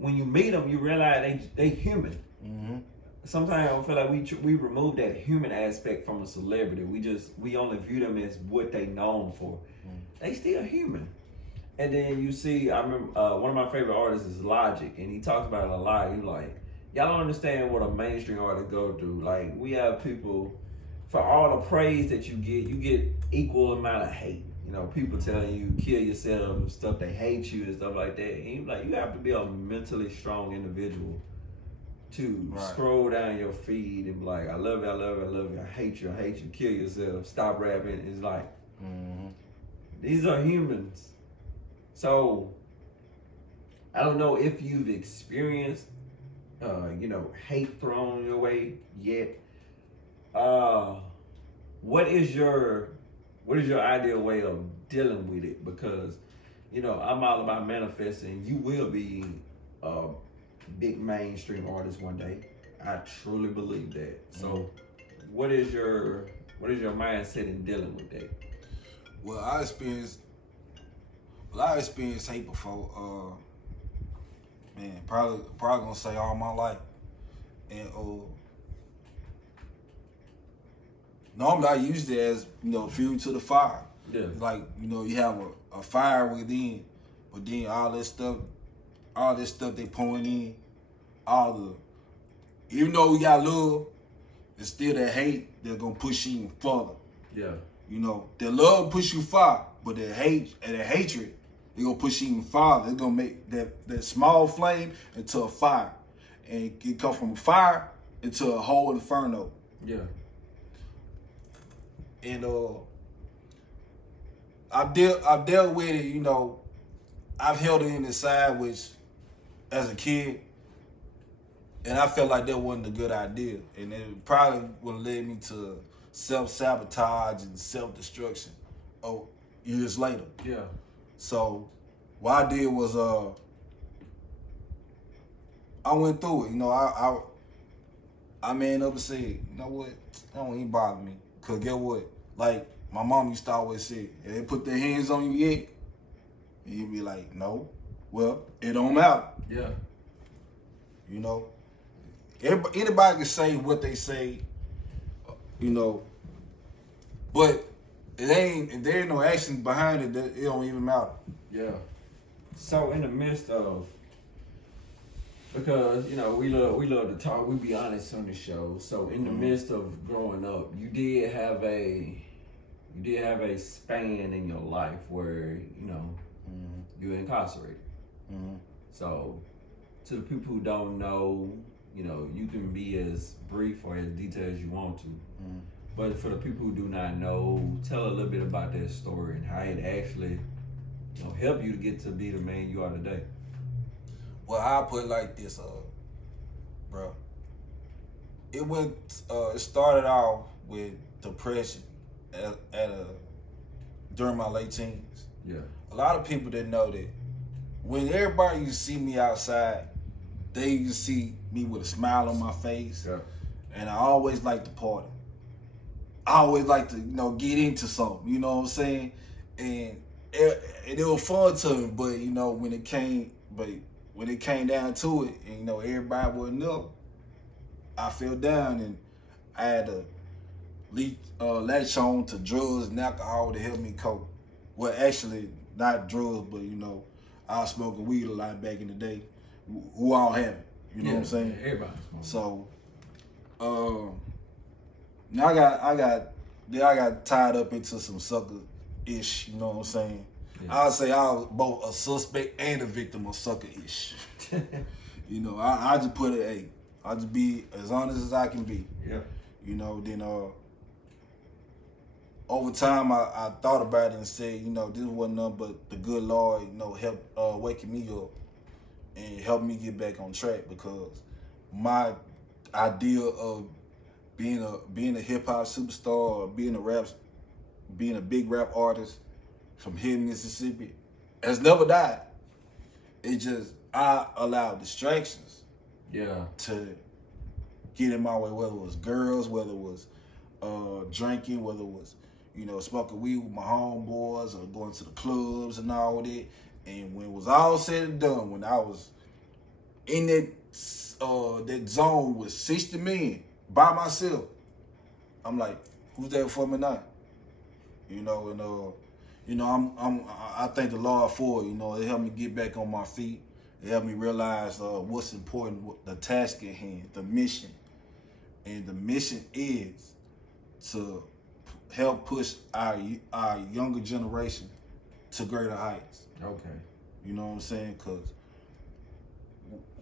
when you meet them, you realize they human. Mm-hmm. Sometimes I feel like we remove that human aspect from a celebrity. We only view them as what they known for. They still human. And then you see, I remember one of my favorite artists is Logic, and he talks about it a lot. He's like, y'all don't understand what a mainstream artist go through. Like, we have people, for all the praise that you get equal amount of hate. You know, people telling you kill yourself and stuff, they hate you and stuff like that. And he's like, you have to be a mentally strong individual to scroll down your feed and be like, I love you, I love you, I love you, I hate you, kill yourself, stop rapping. It's like, these are humans. So, I don't know if you've experienced, hate thrown your way yet. What is your ideal way of dealing with it? Because, you know, I'm all about manifesting. You will be a big mainstream artist one day. I truly believe that. So, what is your mindset in dealing with that? Well, I experienced hate before. Man, probably gonna say all my life. And normally I use it as, fuel to the fire. Yeah. Like, you have a fire within, but then all this stuff they pouring in, even though we got love, it's still that hate that's gonna push you even further. Yeah. You know, that love push you far, but that hate and that hatred, it gonna push you even farther. It's gonna make that small flame into a fire. And it come from a fire into a whole inferno. Yeah. And I've dealt with it, you know, I've held it in the sandwich as a kid, and I felt like that wasn't a good idea. And it probably would have led me to self-sabotage and self-destruction years later. Yeah. So what I did was I went through it. You know, I man up and said, you know what, that don't even bother me. Cause get what? Like my mom used to always say, if they put their hands on you yet, and you be like, no. Well, it don't matter. Yeah. You know, anybody can say what they say, you know, but if there ain't no action behind it, it don't even matter. Yeah. So in the midst of, because you know we love to talk, we be honest on the show. So in the midst of growing up, you did have a span in your life where you know you were incarcerated. So to the people who don't know, you know, you can be as brief or as detailed as you want to. But for the people who do not know, tell a little bit about that story and how it actually, you know, helped you to get to be the man you are today. Well, I'll put it like this, bro. It started off with depression during my late teens. Yeah. A lot of people didn't know that when everybody used to see me outside, they used to see me with a smile on my face. Yeah. And I always liked to party. I always like to, you know, get into something, you know what I'm saying? And it was fun to me, but you know, when it came down to it, and you know, everybody wasn't up, I fell down and I had to latch on to drugs and alcohol to help me cope. Well, actually, not drugs, but you know, I was smoking weed a lot back in the day. Who all have it? You know what I'm saying? Everybody smoking. So, now I got tied up into some sucker-ish, you know what I'm saying? Yeah. I'll say I was both a suspect and a victim of sucker-ish. You know, I just put it, hey, I just be as honest as I can be. Yeah. You know, then over time I thought about it and said, you know, this wasn't nothing but the good Lord, you know, help waking me up and help me get back on track, because my idea of being a hip hop superstar or being a big rap artist from here in Mississippi has never died. It just, I allowed distractions to get in my way, whether it was girls, whether it was drinking, whether it was, you know, smoking weed with my homeboys or going to the clubs and all that. And when it was all said and done, when I was in that zone with 60 men by myself, I'm like, who's there for me now? You know, and you know, I thank the Lord for it. You know, it helped me get back on my feet. It helped me realize what's important, the task at hand, the mission. And the mission is to help push our younger generation to greater heights. Okay. You know what I'm saying? Because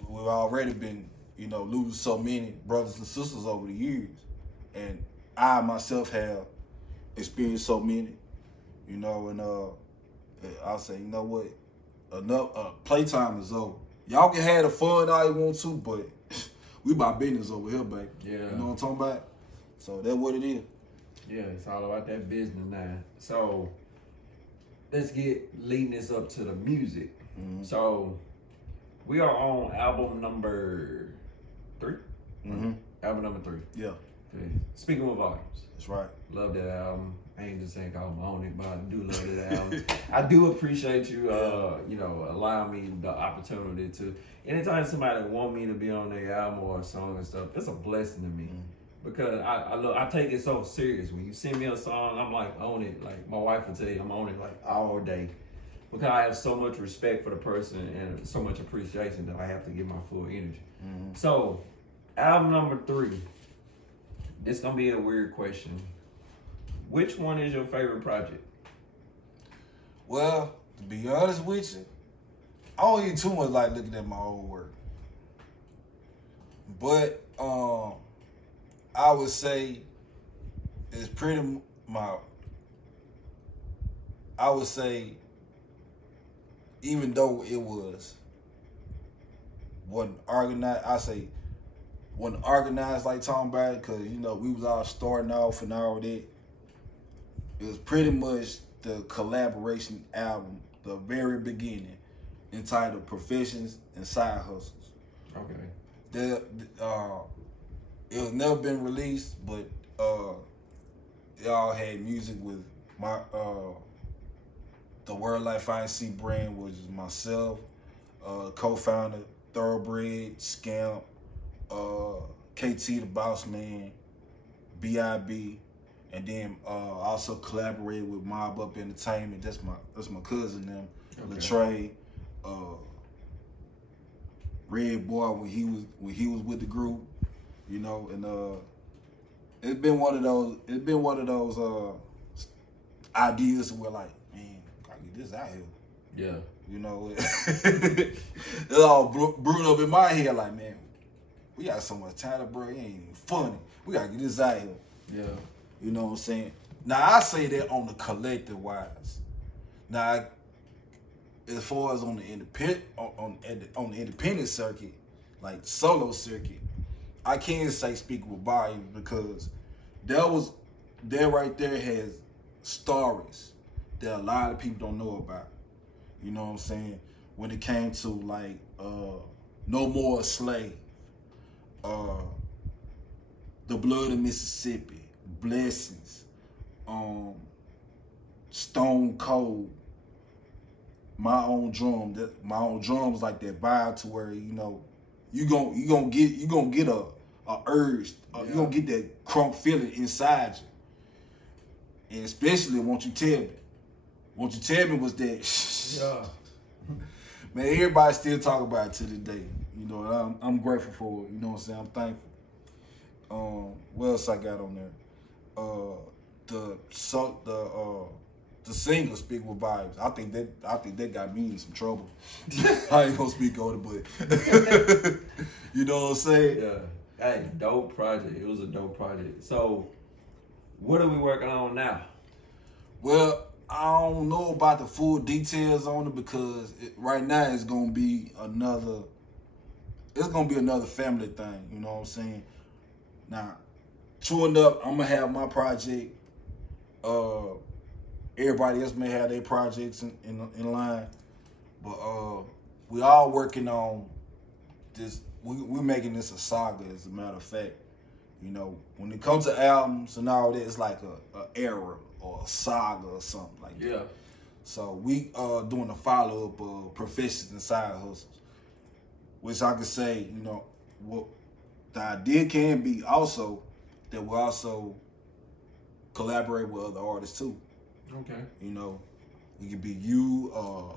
we've already been, you know, losing so many brothers and sisters over the years. And I myself have experienced so many, you know, and I'll say, you know what? Enough, playtime is over. Y'all can have the fun all you want to, but we about business over here, baby. Yeah. You know what I'm talking about? So that's what it is. Yeah, it's all about that business now. So let's get leading this up to the music. Mm-hmm. So we are on album number 3. Mm-hmm. Album number 3. Yeah. Okay. Speaking of volumes. That's right. Love that album. I ain't just saying I'm on it, but I do love that album. I do appreciate you, you know, allowing me the opportunity to. Anytime somebody want me to be on their album or a song and stuff, it's a blessing to me. Because I take it so serious. When you send me a song, I'm like on it. Like my wife will tell you, I'm on it like all day. Because I have so much respect for the person and so much appreciation that I have to give my full energy. Mm-hmm. So, album number 3, This gonna be a weird question. Which one is your favorite project? Well, to be honest with you, I don't even too much like looking at my old work. But I would say it's pretty my. I would say, even though it wasn't organized, I say wasn't organized like talking about it, because we was all starting off and all that. It was pretty much the collaboration album, the very beginning, entitled "Professions and Side Hustles." Okay. It has never been released, but it all had music with my the World Life INC brand, which is myself, co-founder, Thoroughbred, Scamp, KT the Boss Man, BIB, and then also collaborated with Mob Up Entertainment. That's my cousin them, Latrey, Red Boy when he was with the group, and it's been one of those ideas where like, man, gotta get this out here. Yeah. It's all brewed up in my head like, man, we got so much talent, bro. It ain't even funny. We gotta get this out here. Yeah. You know what I'm saying? Now I say that on the collective wise. Now, as far as on the independent circuit, like solo circuit, I can say speak with volume, because there right there has stories that a lot of people don't know about. You know what I'm saying? When it came to like No More a Slave, The Blood of Mississippi, Blessings, Stone Cold, My Own Drum. My Own Drum was like that vibe to where you gonna get a urge, you gonna get that crunk feeling inside you, and especially Won't You Tell Me. Won't You Tell Me was that. Yeah. Man, everybody still talk about it to this day. I'm grateful for it. You know what I'm saying? I'm thankful. What else I got on there? The single "Speak with Vibes." I think that got me in some trouble. I ain't gonna speak on it, but you know what I'm saying? Yeah. Hey, dope project. It was a dope project. So, what are we working on now? Well, I don't know about the full details on it, because right now it's gonna be another family thing. You know what I'm saying? Now, true enough, I'm gonna have my project. Everybody else may have their projects in line, but we all working on this. We're making this a saga, as a matter of fact. When it comes to albums and all that, it's like a era or a saga or something like that. Yeah. So we doing a follow-up of Professions and Side Hustles, which I could say, what the idea can be also that we also collaborate with other artists too. Okay. It could be you,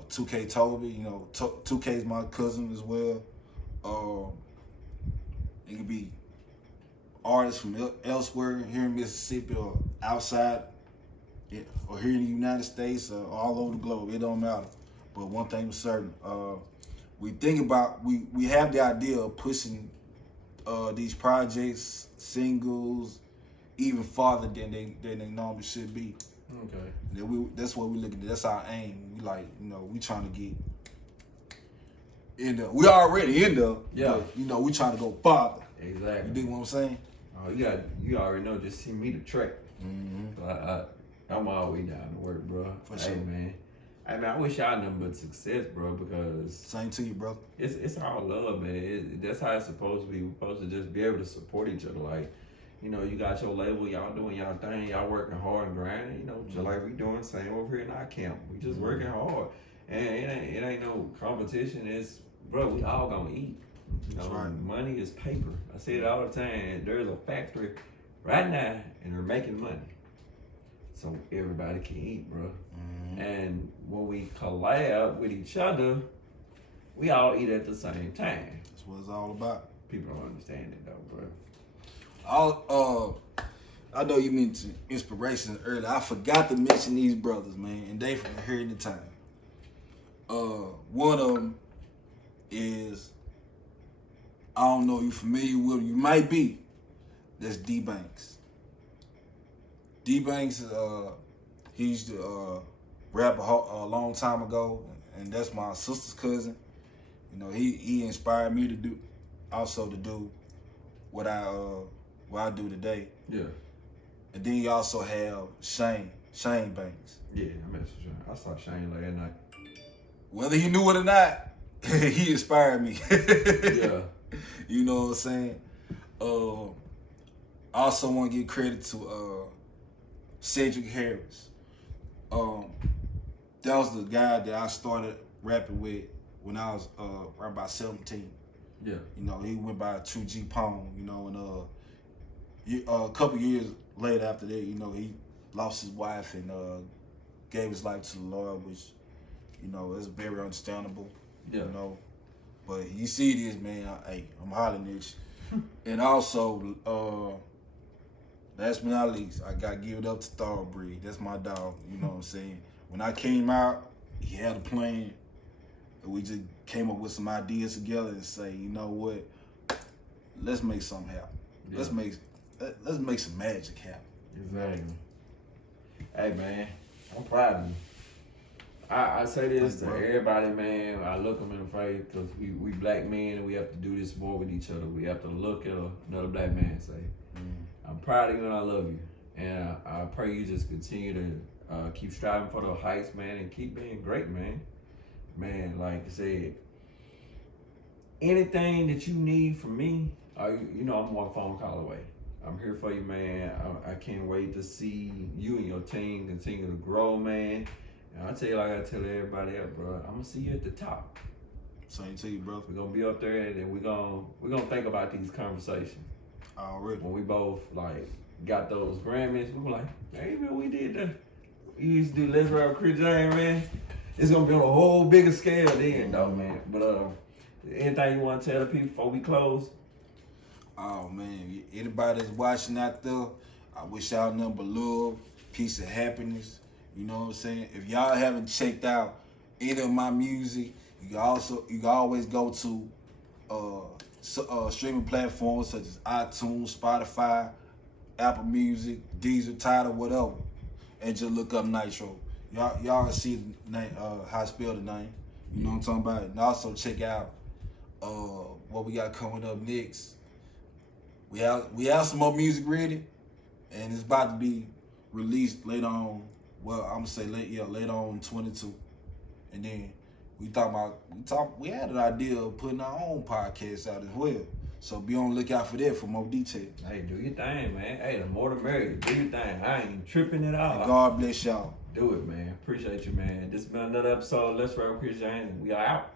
2K Toby. 2K's my cousin as well. It could be artists from elsewhere here in Mississippi or outside, or here in the United States, or all over the globe. It don't matter. But one thing is certain, we have the idea of pushing these projects, singles, even farther than they normally should be. Okay. That's what we looking at. That's our aim. We trying to get in there. We already in there. Yeah. But, we trying to go farther. Exactly. You dig what I'm saying? Oh, you already know. Just see me the track. I'm always down to work, bro. For sure. Hey, man. I wish y'all nothing but success, bro, because Same to you, brother. it's all love, man. That's how it's supposed to be. We're supposed to just be able to support each other. Like, you got your label, y'all doing y'all thing, y'all working hard and grinding, just like we doing same over here in our camp. We just working hard. And it ain't no competition. It's, bro, we all gonna eat. That's right. Money is paper. I say it all the time. There's a factory right now and they're making money. So everybody can eat, bro. And when we collab with each other, we all eat at the same time. That's what it's all about. People don't understand it though, bro. I know you mentioned inspiration earlier. I forgot to mention these brothers, man, and they from here in the time. One of them is, I don't know if you familiar with him. You might be. That's D Banks. D Banks, he used to rap a long time ago, and that's my sister's cousin. You know, he inspired me to do what I do today. Yeah. And then you also have Shane Banks. Yeah, I met Shane. I saw Shane last night. Whether he knew it or not, he inspired me. Yeah. You know what I'm saying? I also want to give credit to Cedric Harris. That was the guy that I started rapping with when I was around about 17. Yeah. You know, he went by 2G Pong, you know, and a couple years later after that, you know, he lost his wife and gave his life to the Lord, which, you know, is very understandable. Yeah. You know. But you see this, man, I'm hollering at you. And also, last but not least, I got to give it up to Thoroughbreed. That's my dog, you know what I'm saying? When I came out, he had a plan. And we just came up with some ideas together and say, you know what? Let's make something happen. Yeah. Let's make some magic happen. Exactly. Hey, man, I'm proud of you. I say this to everybody, man. I look them in the face because we black men and we have to do this more with each other. We have to look at another black man and say, I'm proud of you and I love you. And I pray you just continue to keep striving for the heights, man, and keep being great, man. Man, like I said, anything that you need from me, you know I'm one phone call away. I'm here for you, man. I can't wait to see you and your team continue to grow, man. And I tell you like I tell everybody else, bro, I'm gonna see you at the top. Same to you, bro. We're gonna be up there and then we're gonna think about these conversations. Already. When we both like got those Grammys, we were like, hey man, we did that. We used to do Let's Rap Kris Jamez, man. It's gonna be on a whole bigger scale then, though, man. But anything you wanna tell the people before we close? Oh man, anybody that's watching out there, I wish y'all nothing but love, peace, and happiness. You know what I'm saying? If y'all haven't checked out any of my music, you can always go to streaming platforms such as iTunes, Spotify, Apple Music, Deezer, Tidal, whatever, and just look up Knightro. Y'all can see the name, how I spell the name. You know what I'm talking about? And also check out what we got coming up next. We have some more music ready, and it's about to be released later on. Well, I'm gonna say later on in 22, and then we had an idea of putting our own podcast out as well. So be on the lookout for that for more details. Hey, do your thing, man. Hey, the more the merrier. Do your thing. I ain't tripping at all. And God bless y'all. Do it, man. Appreciate you, man. This has been another episode of Let's Rap Kris Jamez, and we are out.